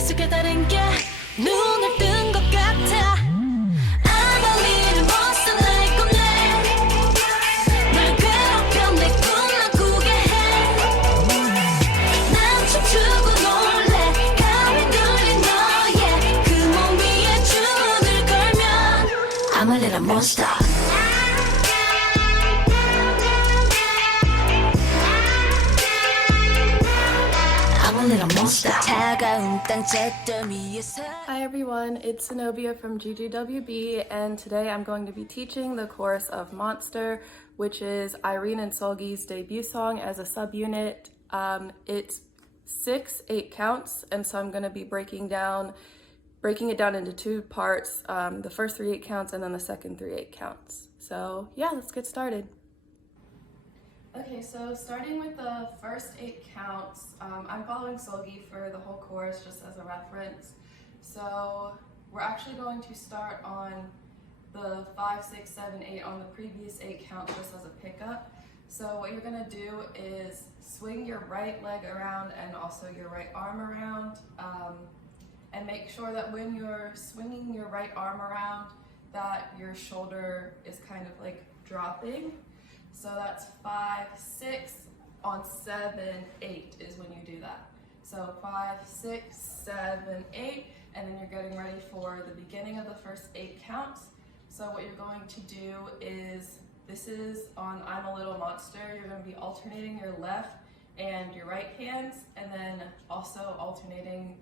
속에 다른 게 눈을 뜬 것 같아. I'm a little monster like a man. 널 괴롭혀 내 꿈만 꾸게 해. 난 춤추고 놀래. 가위 뚫린 너의 그 몸 위에 줄을 걸면 I'm a little monster. Hi everyone, it's Zenobia from GGWB, and today I'm going to be teaching the chorus of Monster, which is IRENE Seulgi's debut song as a subunit. It's 6/8 counts, and so I'm going to be breaking it down into two parts, the first 3/8 counts and then the second 3/8 counts. So yeah, let's get started. Okay, so starting with the first 8 counts, I'm following Seulgi for the whole chorus just as a reference. So we're actually going to start on the 5, 6, 7, 8 on the previous 8 counts just as a pickup. So what you're gonna do is swing your right leg around and also your right arm around, and make sure that when you're swinging your right arm around that your shoulder is kind of like dropping. So that's 5, 6, on 7, 8 is when you do that. So 5, 6, 7, 8, and then you're getting ready for the beginning of the first 8 counts. So what you're going to do is, this is on I'm a Little Monster, you're going to be alternating your left and your right hands, and then also alternating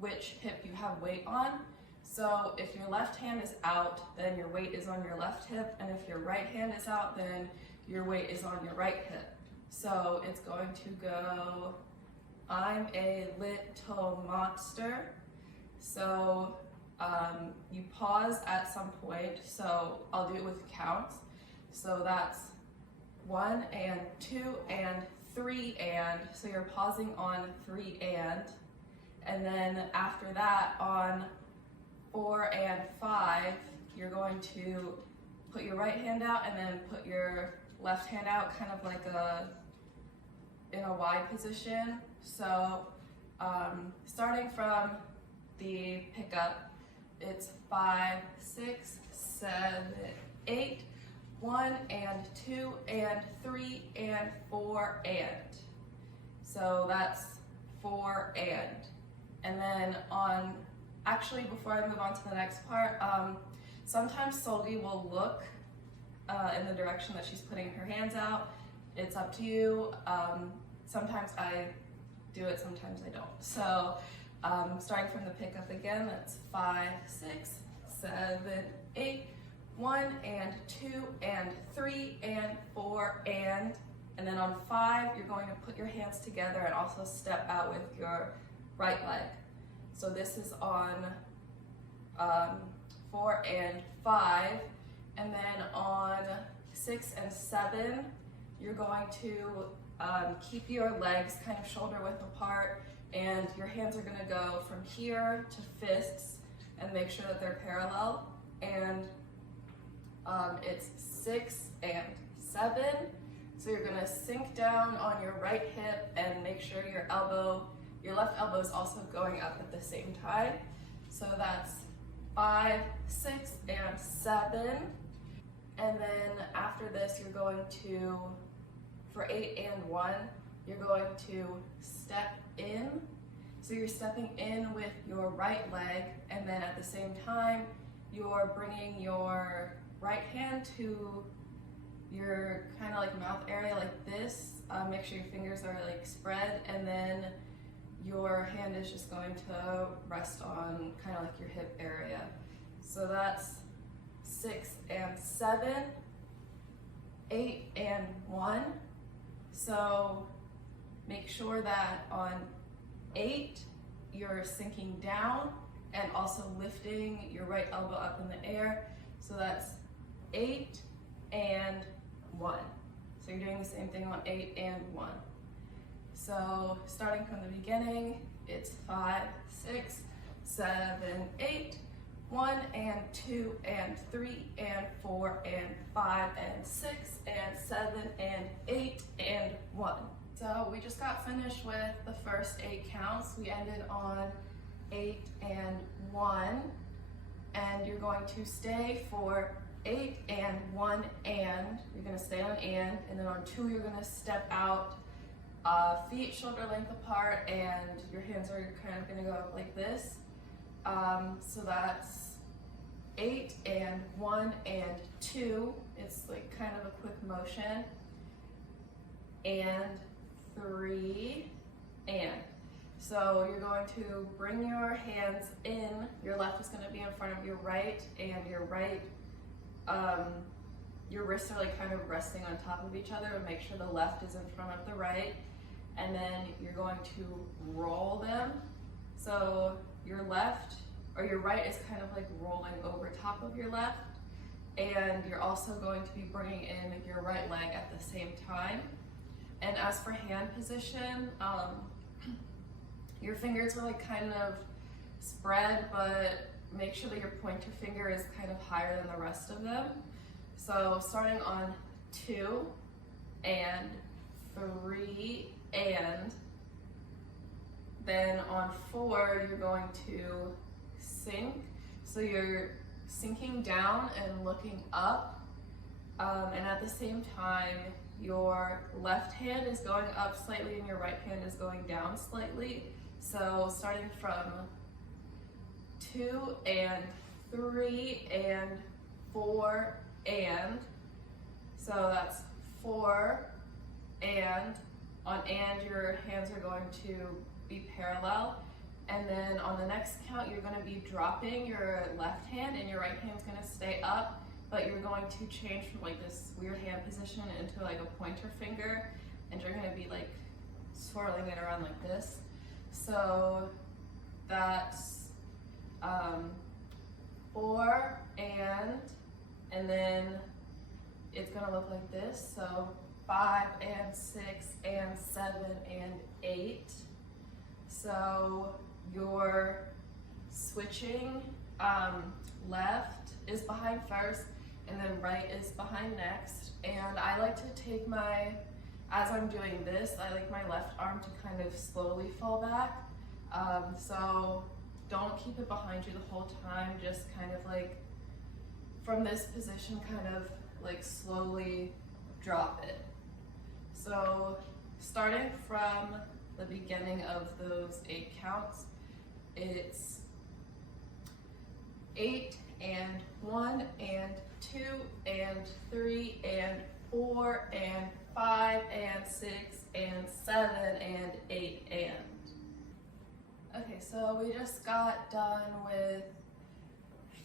which hip you have weight on. So if your left hand is out, then your weight is on your left hip, and if your right hand is out, then your weight is on your right hip. So it's going to go, I'm a little monster. So you pause at some point, so I'll do it with counts. So that's 1 and 2 and 3 and, so you're pausing on 3 and then after that on 4 and 5, you're going to put your right hand out and then put your left hand out, kind of like in a Y position. So starting from the pickup, it's 5, 6, 7, 8, 1 and 2 and 3 and 4 and. So that's 4 and then on, actually before I move on to the next part, sometimes Seulgi will look in the direction that she's putting her hands out. It's up to you. Sometimes I do it, sometimes I don't. So starting from the pickup again, that's 5, 6, 7, 8, 1 and 2 and 3 and 4 and then on 5, you're going to put your hands together and also step out with your right leg. So this is on 4 and 5, and then on 6 and 7, you're going to keep your legs kind of shoulder width apart, and your hands are going to go from here to fists and make sure that they're parallel. And it's 6 and 7, so you're going to sink down on your right hip and make sure your left elbow is also going up at the same time. So that's 5, 6, and 7. And then after this, you're going to, for 8 and 1, you're going to step in. So you're stepping in with your right leg, and then at the same time, you're bringing your right hand to your kind of like mouth area like this. Make sure your fingers are like spread, and then your hand is just going to rest on kind of like your hip area. So that's 6 and 7, 8 and 1. So make sure that on 8, you're sinking down and also lifting your right elbow up in the air. So that's 8 and 1. So you're doing the same thing on 8 and 1. So starting from the beginning, it's 5, 6, 7, 8, 1 and 2 and 3 and 4 and 5 and 6 and 7 and 8 and 1. So we just got finished with the first 8 counts. We ended on 8 and 1, and you're going to stay for 8 and 1 and, you're going to stay on and then on 2 you're going to step out, feet shoulder length apart, and your hands are kind of going to go up like this. So that's 8 and 1 and 2, it's like kind of a quick motion, and 3 and. So you're going to bring your hands in, your left is going to be in front of your right, and your right, your wrists are like kind of resting on top of each other, and make sure the left is in front of the right, and then you're going to roll them. So your left, or your right is kind of like rolling over top of your left, and you're also going to be bringing in your right leg at the same time. And as for hand position, your fingers are like kind of spread, but make sure that your pointer finger is kind of higher than the rest of them. So starting on 2 and 3 and, then on 4 you're going to sink. So you're sinking down and looking up, and at the same time your left hand is going up slightly and your right hand is going down slightly. So starting from 2 and 3 and 4 and, so that's 4 and, on and your hands are going to be parallel, and then on the next count you're going to be dropping your left hand and your right hand's going to stay up, but you're going to change from like this weird hand position into like a pointer finger, and you're going to be like swirling it around like this. So that's 4 and then it's going to look like this. So 5 and 6 and 7 and 8. So you're switching, left is behind first and then right is behind next. And I like to take my, as I'm doing this, I like my left arm to kind of slowly fall back. So don't keep it behind you the whole time, just kind of like from this position kind of like slowly drop it. So starting from the beginning of those 8 counts, it's 8 and 1 and 2 and 3 and 4 and 5 and 6 and 7 and 8 and. Okay, so we just got done with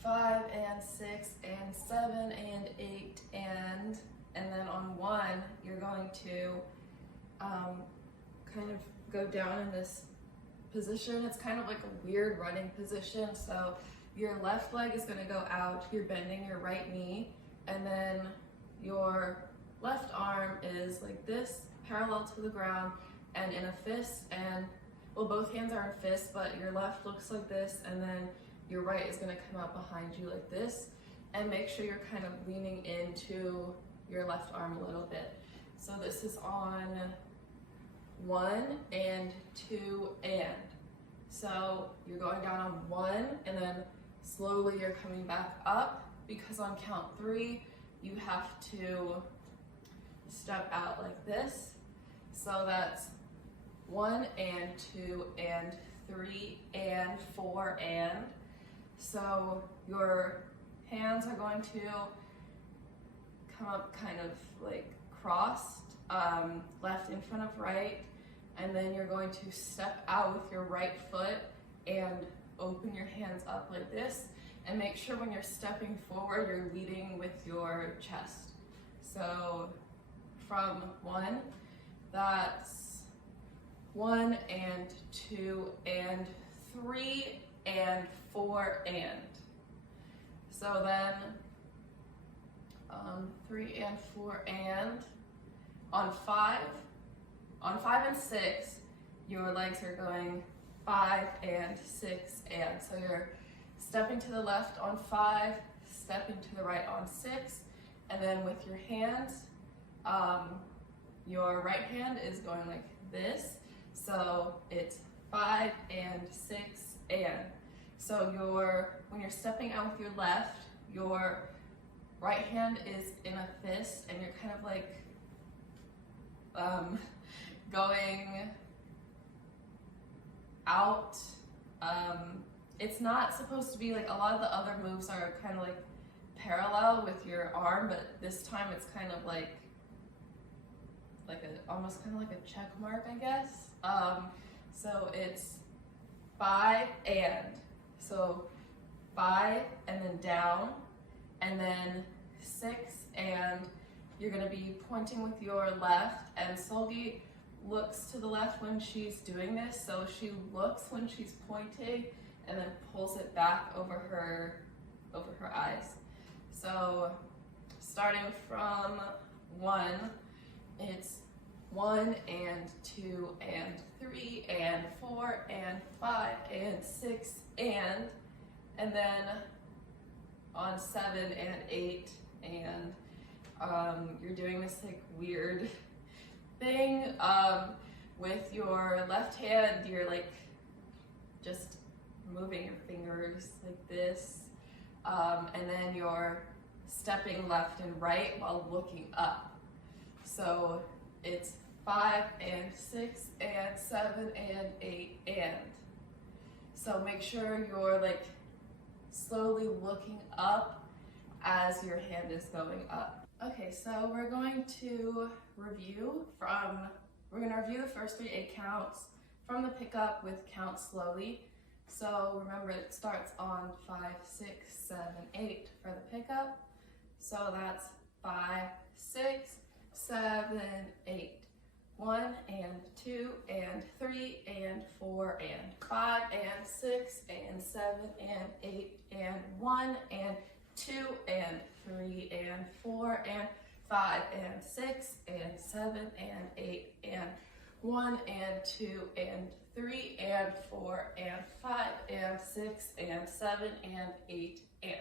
5 and 6 and 7 and 8 and then on 1 you're going to kind of go down in this position. It's kind of like a weird running position. So your left leg is going to go out, you're bending your right knee, and then your left arm is like this, parallel to the ground and in a fist, and well, both hands are in fists, but your left looks like this, and then your right is going to come out behind you like this, and make sure you're kind of leaning into your left arm a little bit. So this is on 1 and 2 and. So you're going down on 1 and then slowly you're coming back up, because on count 3 you have to step out like this. So that's 1 and 2 and 3 and 4 and. So your hands are going to come up kind of like crossed, left in front of right, and then you're going to step out with your right foot and open your hands up like this, and make sure when you're stepping forward you're leading with your chest. So from 1, that's 1 and 2 and 3 and 4 and. So then 3 and 4 and. On 5 and 6, your legs are going 5 and 6 and. So you're stepping to the left on 5, stepping to the right on 6, and then with your hands, your right hand is going like this. So it's 5 and 6 and. So when you're stepping out with your left, your right hand is in a fist and you're kind of like going out. It's not supposed to be like, a lot of the other moves are kind of like parallel with your arm, but this time it's kind of like almost kind of like a check mark, I guess. So it's 5 and. So 5 and then down, and then 6 and. You're gonna be pointing with your left, and Seulgi looks to the left when she's doing this, so she looks when she's pointing and then pulls it back over her eyes. So starting from 1, it's 1 and 2 and 3 and 4 and 5 and 6 and then on 7 and 8 and you're doing this like weird thing with your left hand. You're like just moving your fingers like this, and then you're stepping left and right while looking up. So it's 5 and 6 and 7 and 8 and. So make sure you're like slowly looking up as your hand is going up. Okay, so we're going to review the first 3 8 counts from the pickup with count slowly. So remember, it starts on 5, 6, 7, 8 for the pickup. So that's 5, 6, 7, 8. 1 and 2 and 3 and 4 and 5 and 6 and 7 and 8 and 1 and 2 and 3 and 4 and 5 and 6 and 7 and 8 and 1 and 2 and 3 and 4 and 5 and 6 and 7 and 8 and.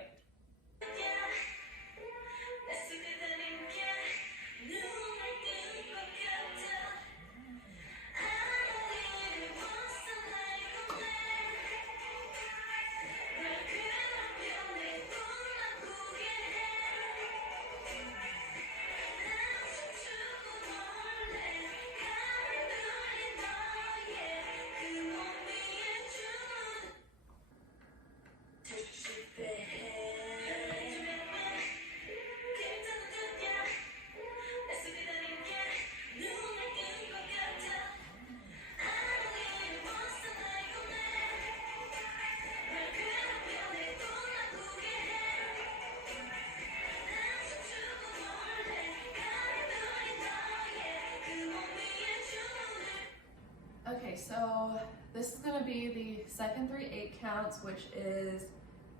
Okay, so this is going to be the second 3 8 counts, which is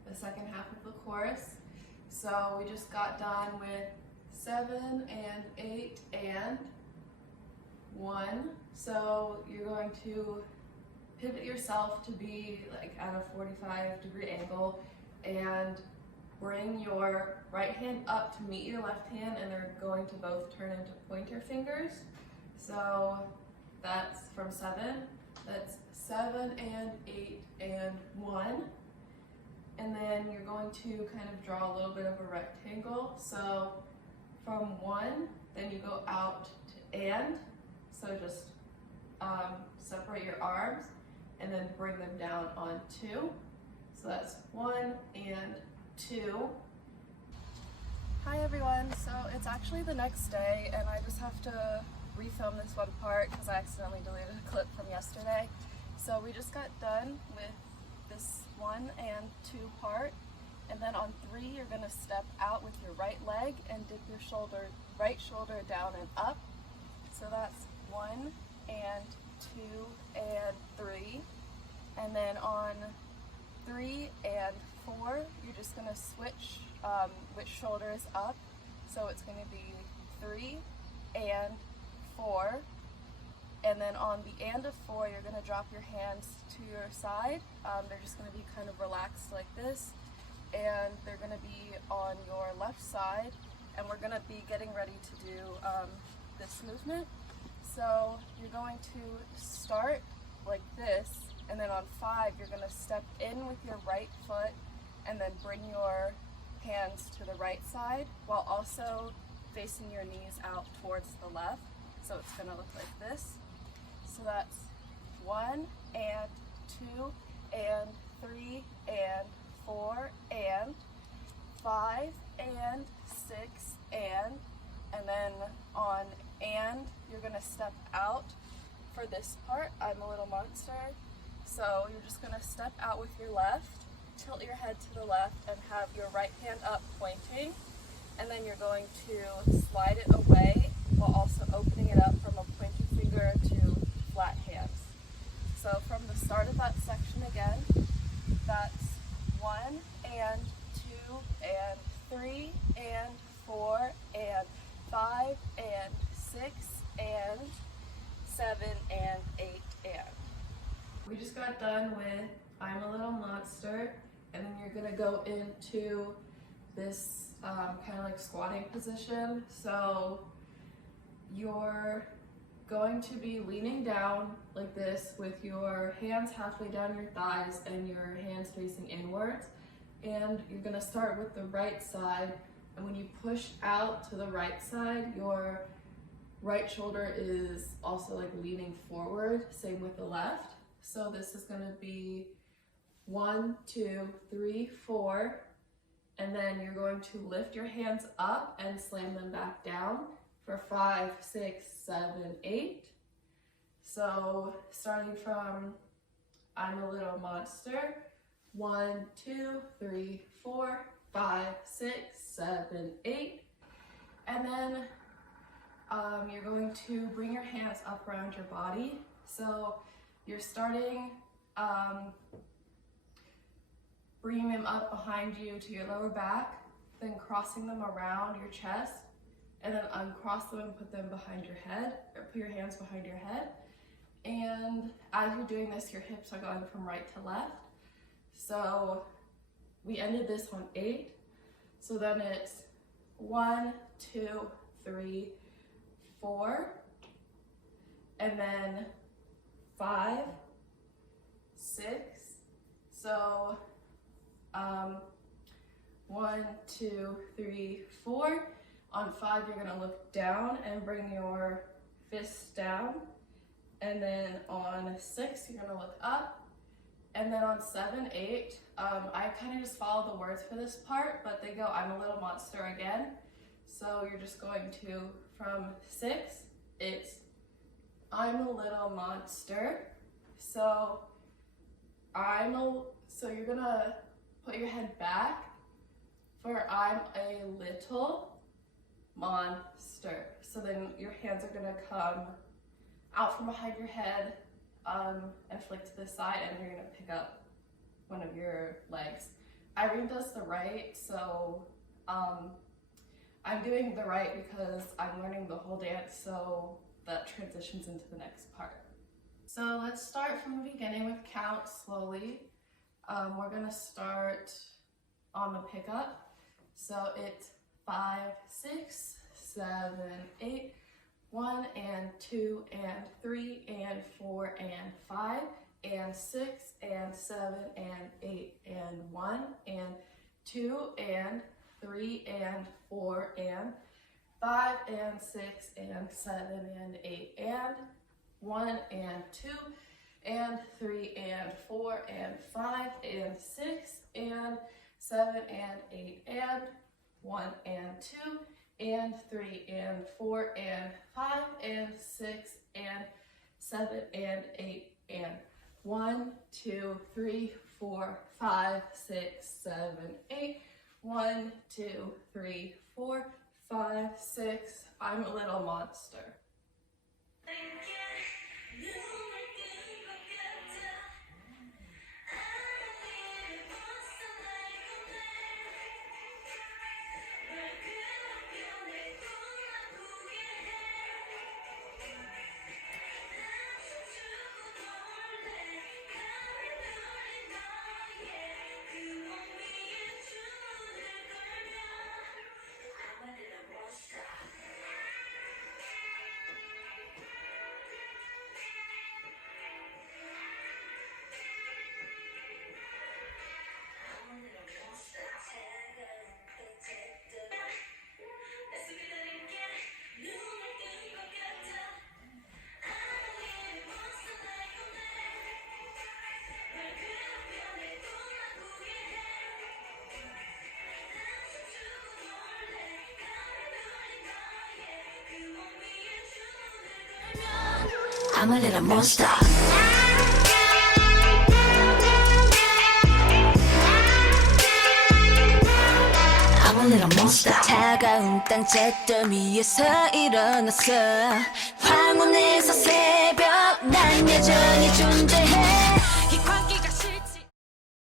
the second half of the chorus. So we just got done with 7 and 8 and 1. So you're going to pivot yourself to be like at a 45-degree angle and bring your right hand up to meet your left hand, and they're going to both turn into pointer fingers. So that's from 7. That's 7 and 8 and 1. And then you're going to kind of draw a little bit of a rectangle. So from 1, then you go out to and. So just separate your arms and then bring them down on 2. So that's 1 and 2. Hi everyone, so it's actually the next day and I just have to refilm this one part because I accidentally deleted a clip from yesterday. So we just got done with this 1 and 2 part, and then on 3 you're going to step out with your right leg and dip your right shoulder down and up. So that's 1 and 2 and 3, and then on 3 and 4 you're just going to switch which shoulder is up. So it's going to be 3 and 4, and then on the and of 4 you're going to drop your hands to your side. They're just going to be kind of relaxed like this, and they're going to be on your left side, and we're going to be getting ready to do this movement. So you're going to start like this, And then on 5, you're gonna step in with your right foot and then bring your hands to the right side while also facing your knees out towards the left. So it's gonna look like this. So that's 1 and 2 and 3 and 4 and 5 and 6 and then on and you're gonna step out for this part. I'm a little monster. So you're just gonna step out with your left, tilt your head to the left and have your right hand up pointing. And then you're going to slide it away while also opening it up from a pointy finger to flat hands. So from the start of that section again, that's 1 and 2 and 3 and 4 and 5 and 6 and 7 and 8 and. We just got done with I'm a Little Monster, and then you're gonna go into this kind of like squatting position. So you're going to be leaning down like this with your hands halfway down your thighs and your hands facing inwards. And you're gonna start with the right side. And when you push out to the right side, your right shoulder is also like leaning forward, same with the left. So this is gonna be 1, 2, 3, 4. And then you're going to lift your hands up and slam them back down for 5, 6, 7, 8. So starting from I'm a Little Monster, 1, 2, 3, 4, 5, 6, 7, 8. And then you're going to bring your hands up around your body. So you're starting bringing them up behind you to your lower back, then crossing them around your chest, and then uncross them and put them behind your head, or put your hands behind your head. And as you're doing this, your hips are going from right to left. So we ended this on 8. So then it's 1, 2, 3, 4, and then 5, 6. So 1, 2, 3, 4. On 5, you're gonna look down and bring your fists down. And then on 6, you're gonna look up. And then on 7, 8, I kind of just follow the words for this part, but they go, I'm a little monster again. So you're just going to, from 6, it's, I'm a little monster. So so you're gonna put your head back for I'm a little monster. So then your hands are gonna come out from behind your head and flick to the side, and you're gonna pick up one of your legs. Irene does the right, so I'm doing the right because I'm learning the whole dance, so that transitions into the next part. So let's start from the beginning with count slowly. We're gonna start on the pickup. So it's 5, 6, 7, 8, 1 and 2 and 3 and 4 and 5 and 6 and 7 and 8 and 1 and 2 and 3 and 4 and 5 and 6 and 7 and 8 and 1 and 2 and 3 and 4 and 5 and 6 and 7 and 8 and 1 and 2 and 3 and 4 and 5 and 6 and 7 and 8 and 1, 2, 3, 4, 5, 6, 7, 8. 1, 2, 3, 4, 5, 6. I'm a little monster. I'm a little monster. I'm a little monster. 차가운 땅 잿더미 위에서 일어났어. 황혼에서 새벽 난 여전히 존재해.